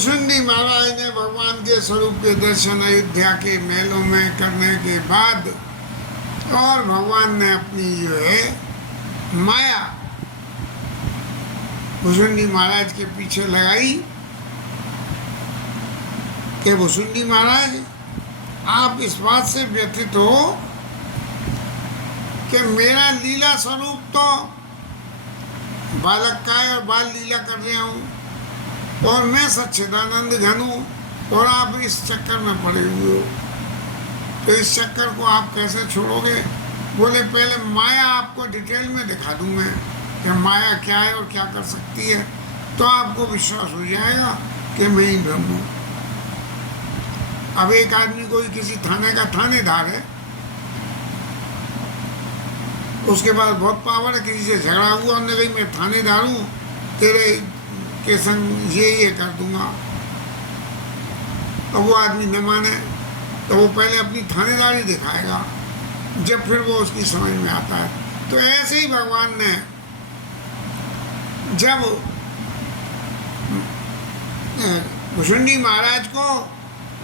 भुसुंडी महाराज ने भगवान के स्वरूप के दर्शन अयोध्या के महलों में करने के बाद और भगवान ने अपनी जो है माया भुसुंडी महाराज के पीछे लगाई कि भुसुंडी महाराज आप इस बात से व्यथित हो कि मेरा लीला स्वरूप तो बालक का है और बाल लीला कर रहा हूँ और मैं सच्चिदानंद घन हूँ और आप इस चक्कर में पड़े हुए हो, तो इस चक्कर को आप कैसे छोड़ोगे? बोले पहले माया आपको डिटेल में दिखा दूँ मैं कि माया क्या है और क्या कर सकती है, तो आपको विश्वास हो जाएगा कि मैं ही ब्रह्म हूँ। अब एक आदमी कोई किसी थाने का थानेदार है, उसके पास बहुत पावर है, किसी से झगड़ा हुआ, उन्होंने कही मैं थानेदार हूँ, तेरे के संग ये कर दूंगा। अब वो आदमी न माने तो वो पहले अपनी थानेदारी दिखाएगा, जब फिर वो उसकी समझ में आता है। तो ऐसे ही भगवान ने जब भुसुंडी महाराज को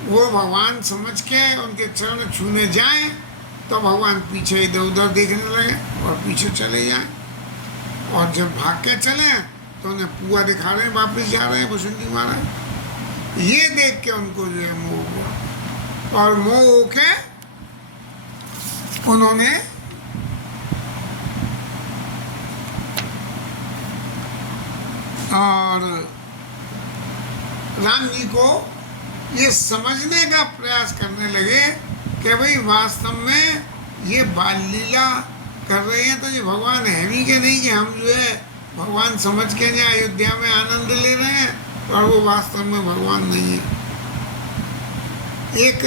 वो भगवान समझ के उनके चरण छूने जाएं तो भगवान पीछे इधर उधर देखने लगे और पीछे चले जाएं, और जब भाग के चले तो उन्हें पुआ दिखा रहे हैं, वापस जा रहे हैं भुसुंडी महाराज। ये देख के उनको जो है मोह हुआ और मोह होके उन्होंने और राम जी को ये समझने का प्रयास करने लगे कि भाई वास्तव में ये बाल लीला कर रहे हैं तो ये भगवान है भी कि नहीं, कि हम जो है भगवान समझ के यहाँ अयोध्या में आनंद ले रहे हैं और वो वास्तव में भगवान नहीं है। एक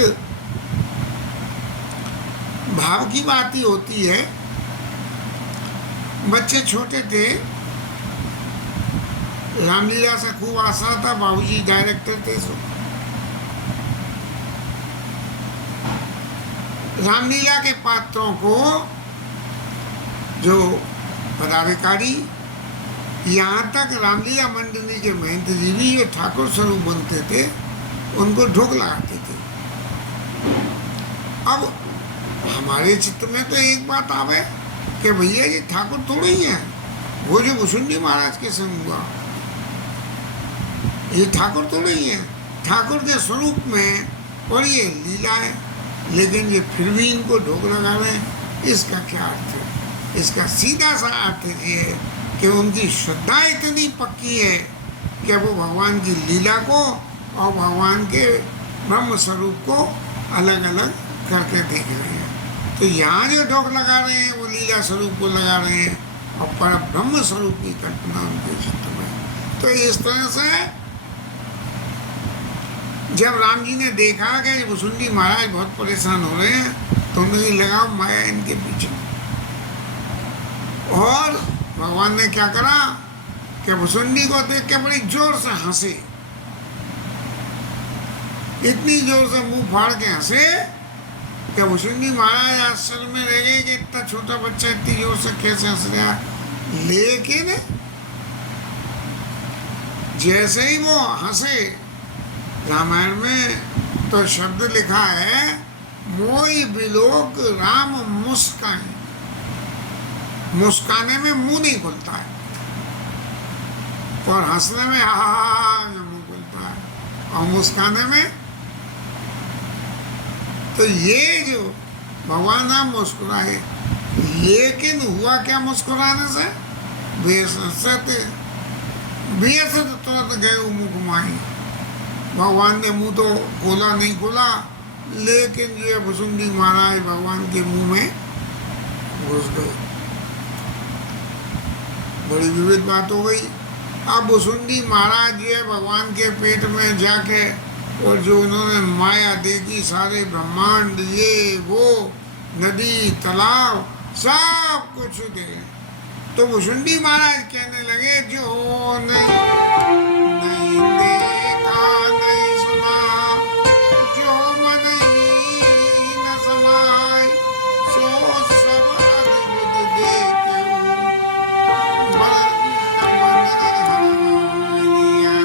भाव की बात ही होती है। बच्चे छोटे थे, रामलीला से खूब आशा था, बाबूजी डायरेक्टर थे, सो रामलीला के पात्रों को जो पदाधिकारी, यहाँ तक रामलीला मंडली के महंत जी भी जो ठाकुर स्वरूप बनते थे उनको ढोक लगाते थे। अब हमारे चित्त में तो एक बात आवे कि भैया ये ठाकुर थोड़े ही हैं, वो जो भुसुंडी महाराज के संग हुआ ये ठाकुर थोड़े ही हैं, ठाकुर के स्वरूप में और ये लीला है, लेकिन ये फिर भी इनको ढोक लगा रहे हैं। इसका क्या अर्थ है? इसका सीधा सा अर्थ ये है कि उनकी श्रद्धा इतनी पक्की है कि वो भगवान की लीला को और भगवान के ब्रह्म स्वरूप को अलग अलग करके देख रहे हैं। तो यहाँ जो ढोक लगा रहे हैं वो लीला स्वरूप को लगा रहे हैं और पर ब्रह्म स्वरूप की कल्पना उनके चित्त में। तो इस तरह से जब राम जी ने देखा कि भुसुंडी महाराज बहुत परेशान हो रहे हैं तो उन्हें लगा माया इनके पीछे, और भगवान ने क्या करा कि भुसुंडी को देख के बड़ी जोर से हंसे, इतनी जोर से मुंह फाड़ के हंसे कि भुसुंडी महाराज आश्चर्य में रह गए कि इतना छोटा बच्चा इतनी जोर से कैसे हंस रहा। लेकिन जैसे ही वो हंसे, रामायण में तो शब्द लिखा है मोई बिलोक राम मुस्कान, मुस्काने में मुंह नहीं खुलता है और हंसने में हा मुंह खुलता है और मुस्काने में। तो ये जो भगवान राम मुस्कुराए, लेकिन हुआ क्या मुस्कुराने से? बेसत तुरंत गए मुंह घुमाई। भगवान ने मुंह तो खोला नहीं खोला, लेकिन जो है भुसुंडी महाराज भगवान के मुंह में घुस गए। बड़ी विविध बात हो गई। अब भुसुंडी महाराज जो है भगवान के पेट में जाके और जो उन्होंने माया देखी, सारे ब्रह्मांड, ये वो नदी तालाब सब कुछ देखे, तो भुसुंडी महाराज कहने लगे जो नहीं देखा नहीं सुना, जो मन ही न समाए, सो सब अद्भुत देखे बल कमल हरिया।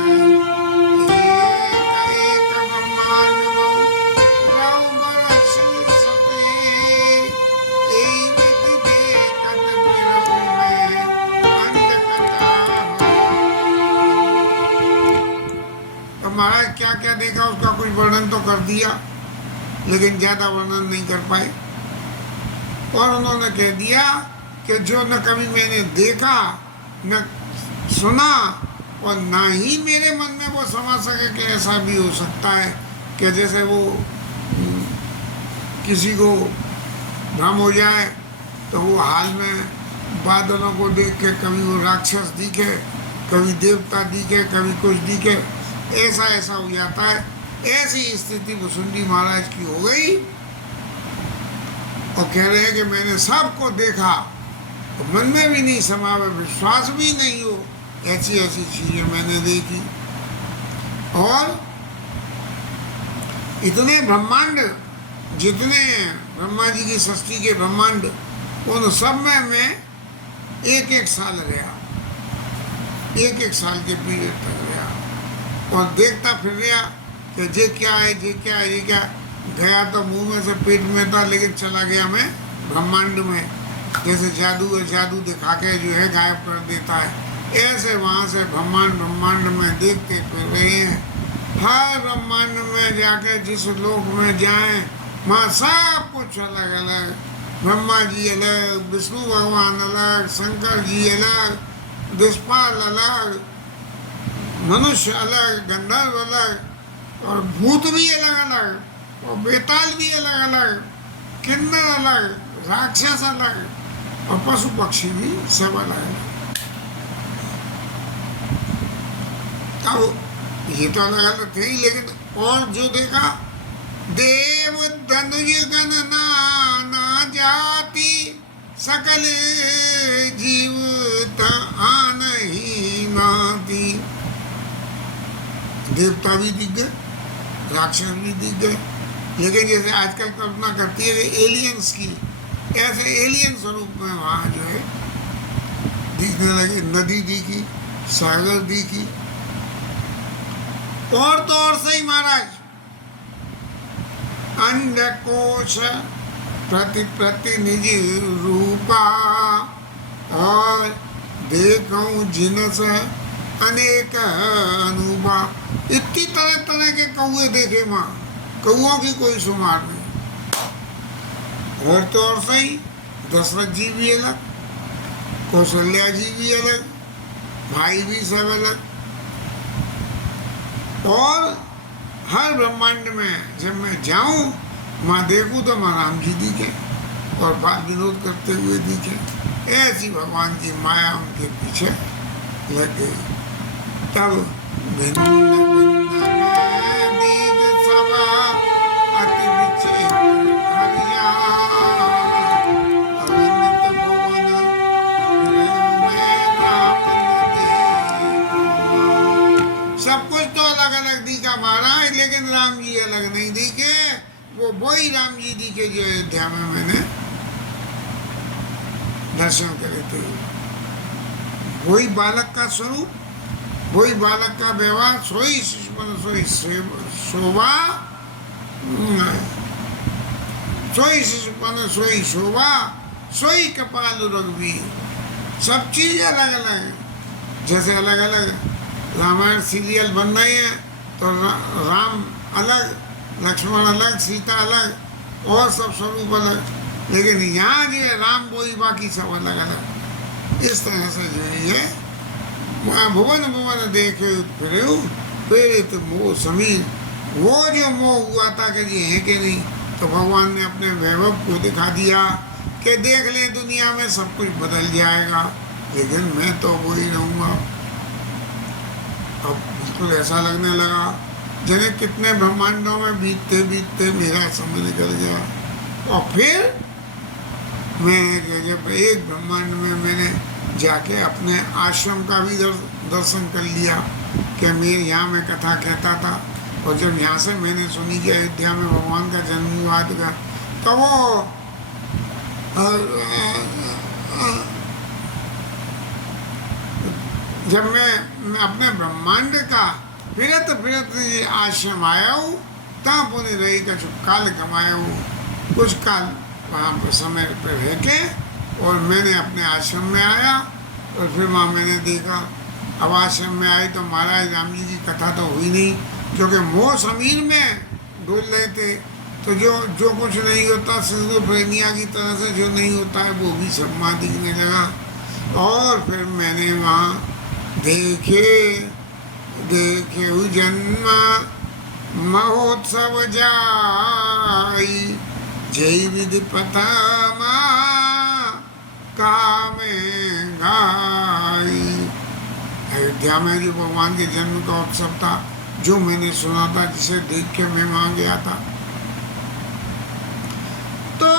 क्या क्या देखा उसका कुछ वर्णन तो कर दिया, लेकिन ज़्यादा वर्णन नहीं कर पाए। और उन्होंने कह दिया कि जो न कभी मैंने देखा न सुना और ना ही मेरे मन में वो समझ सके कि ऐसा भी हो सकता है कि जैसे वो किसी को भ्रम हो जाए तो वो हाल में बादलों को देख के कभी वो राक्षस दिखे, कभी देवता दिखे, कभी कुछ दिखे, ऐसा ऐसा हो जाता है। ऐसी स्थिति भुसुंडी महाराज की हो गई और कह रहे हैं कि मैंने सबको देखा तो मन में भी नहीं समा, विश्वास भी नहीं हो, ऐसी ऐसी चीजें मैंने देखी। और इतने ब्रह्मांड, जितने ब्रह्मा जी की सृष्टि के ब्रह्मांड, उन सब में मैं एक एक साल रहा, एक एक साल के पीरियड तक रहा और देखता फिर रहा कि ये क्या है, ये क्या है, ये क्या। गया तो मुंह में से पेट में था, लेकिन चला गया मैं ब्रह्मांड में। जैसे जादू है, जादू दिखा के जो है गायब कर देता है, ऐसे वहाँ से ब्रह्मांड में देखते फिर रहे हैं। हर ब्रह्मांड में जाके जिस लोक में जाएं, वहाँ सब कुछ अलग अलग, ब्रह्मा जी अलग, विष्णु भगवान अलग, शंकर जी अलग, दिशपाल अलग, मनुष्य अलग, गंधर्व अलग, और भूत भी अलग अलग, और बेताल भी अलग अलग, किन्नर अलग, राक्षस अलग, और पशु पक्षी भी सब अलग अलग। अब ये तो अलग अलग थे ही, लेकिन और जो देखा, देव धनुज गण नाना जाति, सकल जीव आन ही नाती। देवता भी दिख गए, राक्षस भी दिख गए, लेकिन जैसे आजकल कल्पना करती है एलियंस की, ऐसे एलियन स्वरूप में वहाँ जो है दिखने लगे। नदी दिखी, सागर दिखी, और तो और सही महाराज, अंडकोश प्रतिनिधि रूपा, और देखूं जिनस अनेक अनुभा। इतनी तरह तरह के कौए देखे माँ, कौओं की कोई शुमार नहीं। और तो और सही, दशरथ जी भी अलग, कौशल्या जी भी अलग, भाई भी सब अलग। और हर ब्रह्मांड में जब मैं जाऊं, माँ देखूं तो माँ राम जी दिखे और बाल विनोद करते हुए दिखे। ऐसी भगवान की माया उनके पीछे लग गई। तब भिन्न भिन्न दीद सभा अति विचित्र हरिया, अगणित भुवन में राम देखा। सब कुछ तो अलग अलग दिखा महाराज, लेकिन राम जी अलग नहीं दिखे। वो वही राम जी दिखे जो अयोध्या में मैंने दर्शन करे थे। वही बालक का स्वरूप, वही बालक का व्यवहार, सोई शिशुपन सोई शोभा, सोई शिशुपन सोई शोभा, सोई कपाल रघुवीर। सब चीज अलग अलग, जैसे अलग अलग रामायण सीरियल बन रहे हैं तो राम अलग, लक्ष्मण अलग, सीता अलग, और सब स्वरूप अलग, लेकिन यहाँ जो है राम वही, बाकी सब अलग अलग। इस तरह से जो है वहाँ भुवन भुवन देखे फिरे प्रेरित मोह समीर। वो जो मोह हुआ था कि ये है कि नहीं, तो भगवान ने अपने वैभव को दिखा दिया कि देख ले दुनिया में सब कुछ बदल जाएगा, लेकिन मैं तो वही रहूँगा। अब बिल्कुल ऐसा लगने लगा जैसे कितने ब्रह्मांडों में बीतते बीतते मेरा समय निकल गया। और फिर मैं जब एक ब्रह्मांड में मैंने जाके अपने आश्रम का भी दर्शन कर लिया कि मेरे यहाँ मैं कथा कहता था, और जब यहाँ से मैंने सुनी कि अयोध्या में भगवान का जन्म हुआ था, तो वो जब मैं अपने ब्रह्मांड का फिरत फिरत आश्रम आया हूँ, तब पुण्य रही का काल कमाया हूँ। कुछ काल वहाँ पर समय पर रह के और मैंने अपने आश्रम में आया, और फिर वहाँ मैंने देखा। अब आश्रम में आई तो महाराज राम जी की कथा तो हुई नहीं, क्योंकि मोह समीर में डोल रहे थे। तो जो कुछ नहीं होता सिजोफ्रेनिया की तरह से जो नहीं होता है वो भी सब वहाँ दिखने लगा। और फिर मैंने वहाँ देखे जन्म महोत्सव जाई जय विधि प्रथमा कामे गाई। अयोध्या में जो भगवान के जन्म का उत्सव था, जो मैंने सुना था, जिसे देख के मैं वहां गया था, तो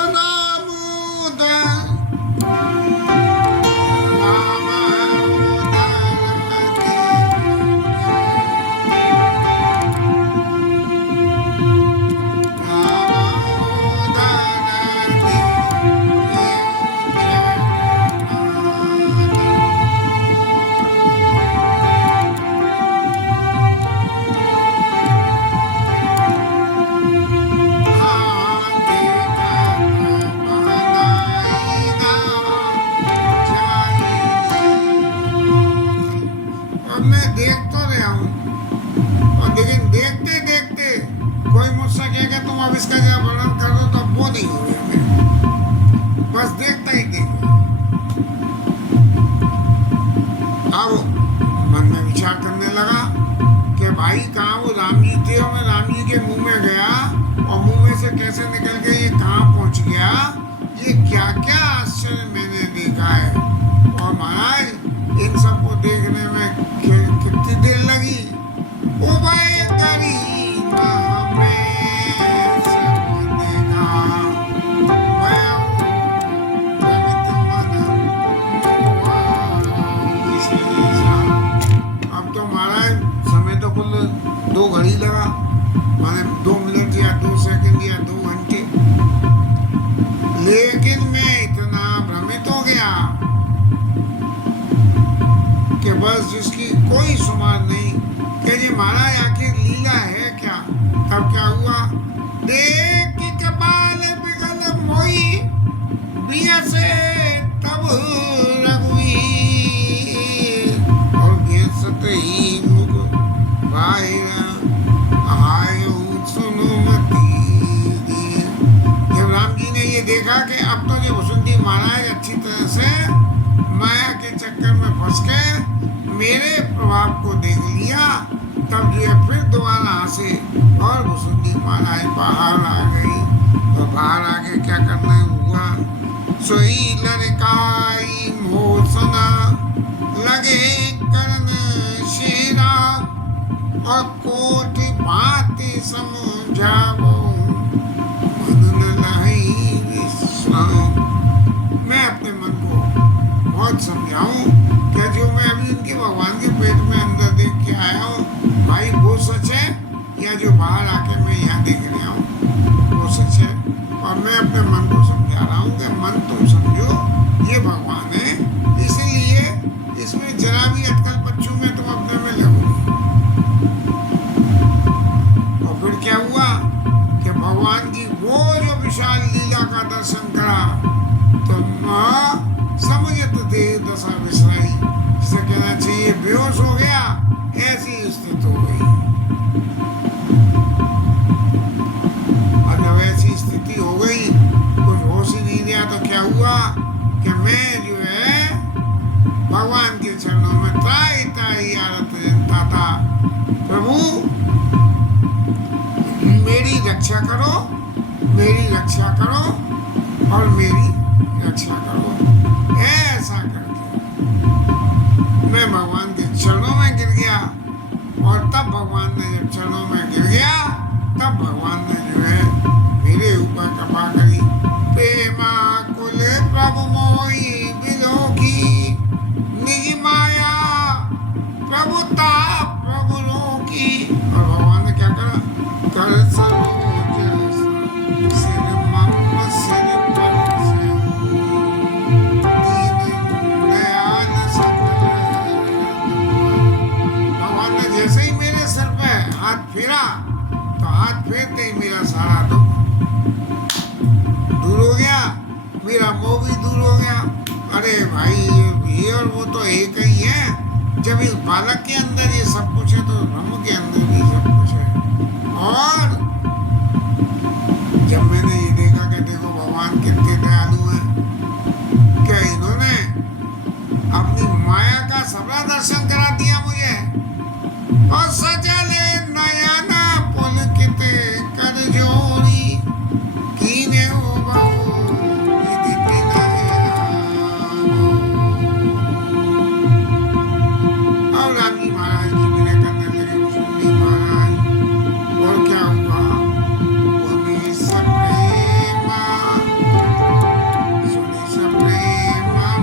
इसका जरा वर्णन कर दो तो वो नहीं हो रही, बस देखता ही देखो। अब मन में विचार करने लगा कि भाई कहाँ वो राम जी थे, और मैं राम जी के मुंह में गया और मुंह में से कैसे निकल के ये कहाँ पहुंच गया, ये क्या क्या आश्चर्य मैंने देखा है। और महाराज इन सबको देखने में कितनी देर लगी। ओ भाई गरीब में दो घड़ी लगा, माने 2 मिनट या 2 सेकंड या 2 घंटे। लेकिन मैं इतना भ्रमित हो गया कि बस जिसकी कोई शुमार नहीं कि जी महाराज आखिर लीला है क्या। तब क्या हुआ, देख की कपाल बिगल मोई बिया से तब रघुवीर और बेसत ही मुख बाहर देखा कि अब तो ये वसुंधरी महाराज अच्छी तरह से माया के चक्कर में फंस के मेरे प्रभाव को देख लिया। तब जो है फिर दोबारा हंसे और वसुंधरी महाराज बाहर आ गई। और बाहर आके क्या करना हुआ, सोई लड़काई मोसना लगे करन शेरा और कोटि बातें समझाओ मैं अपने मन को बहुत समझाऊं क्या जो मैं अभी उनके भगवान के पेट में अंदर देख के आया हूँ, भाई वो सच है या जो बाहर आके मैं यहाँ देख रहा हूँ वो सच है। और मैं अपने मन को समझा रहा हूँ कि मन तुम समझो ये भगवान है, इसीलिए इसमें जरा भी अटकल पच्चू में तुम अपने में लगो। और फिर क्या हुआ कि भगवान की वो जो विशाल लीला का दर्शन करा तो समझत थे दशा विसराई, जिसे कहना चाहिए बेहोश हो गया, ऐसी स्थिति हो गई। और जब ऐसी स्थिति हो गई कुछ होश ही नहीं दिया तो क्या हुआ कि मैं जो है भगवान के चरणों में त्राई त्राई आरत जनता था, प्रभु मेरी रक्षा करो, मेरी रक्षा करो और मेरी रक्षा करो। ऐसा करके मैं भगवान के चरणों में गिर गया। और तब भगवान ने जब चरणों में गिर गया तब भगवान ने जो है मेरे ऊपर कृपा करी। प्रेमा कुल प्रभु मोई बिलोकी निज माया प्रभुता प्रभु रोकी। और भगवान ने क्या करा, कर फेरा तो हाथ फेरते ही मेरा सारा दुख दूर हो गया, मेरा मोह भी दूर हो गया। अरे भाई ये और वो तो एक ही है। जब इस बालक के अंदर ये सब कुछ है तो ब्रह्म के अंदर भी सब कुछ है। दर्शन करा दिया मुझे। और सजले नयन पुलकित कर जोड़ी कीने उबाऊ विधि विनय राम। अब राम जी महाराज की विनय करने लगे मुसुंडी महाराज। और क्या हुआ? सुनी सप्रेमा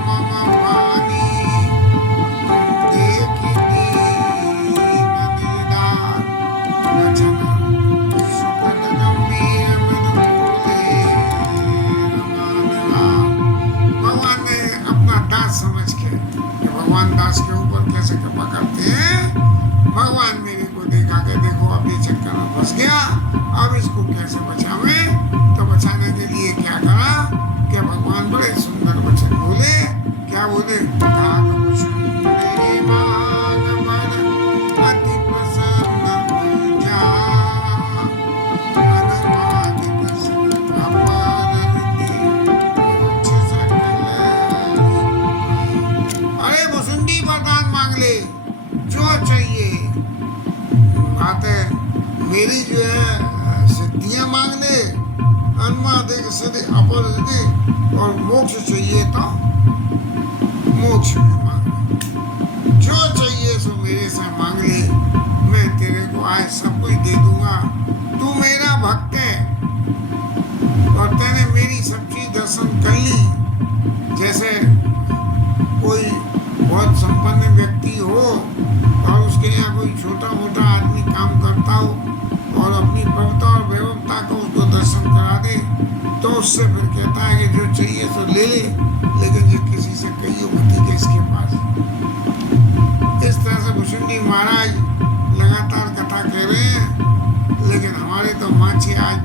मम वाणी देखी दीन दीदार वचन सुखद गंभीर मृदु बोले रमान। भगवान ने अपना दास समझ के, भगवान दास के ऊपर कैसे कृपा करते हैं। भगवान मेरे को देखा के देखो अब ये चक्कर में फंस गया, अब इसको कैसे बचावे। तो बचाने के लिए क्या करा कि भगवान बड़े सुंदर वचन बोले। क्या बोले? धाग मुझे माग मन अति प्रसन्न जा अनुमानिक अपार रिद्धि मोक्ष सकल। अरे मुसुंडी वरदान मांग ले जो चाहिए। बात है मेरी जो है सिद्धियां मांग ले, अनुमानिक सिद्धि अपार रिद्धि, और मोक्ष चाहिए तो मोक्ष भी मांग ले। जो चाहिए सो मेरे से मांग ले, मैं तेरे को आज सब कुछ दे दूंगा। तू मेरा भक्त है और तेने मेरी सब चीज दर्शन कर ली। जैसे कोई बहुत संपन्न व्यक्ति हो और उसके यहाँ कोई छोटा मोटा आदमी काम करता हो और अपनी प्रभुता और वैभवता का उसको दर्शन करा दे, तो उससे फिर कहता है कि जो चाहिए सो ले ले, लेकिन जो किसी से कही होती है इसके पास। इस तरह से मुसुंडी महाराज लगातार कथा कह रहे हैं, लेकिन हमारे तो माछी आज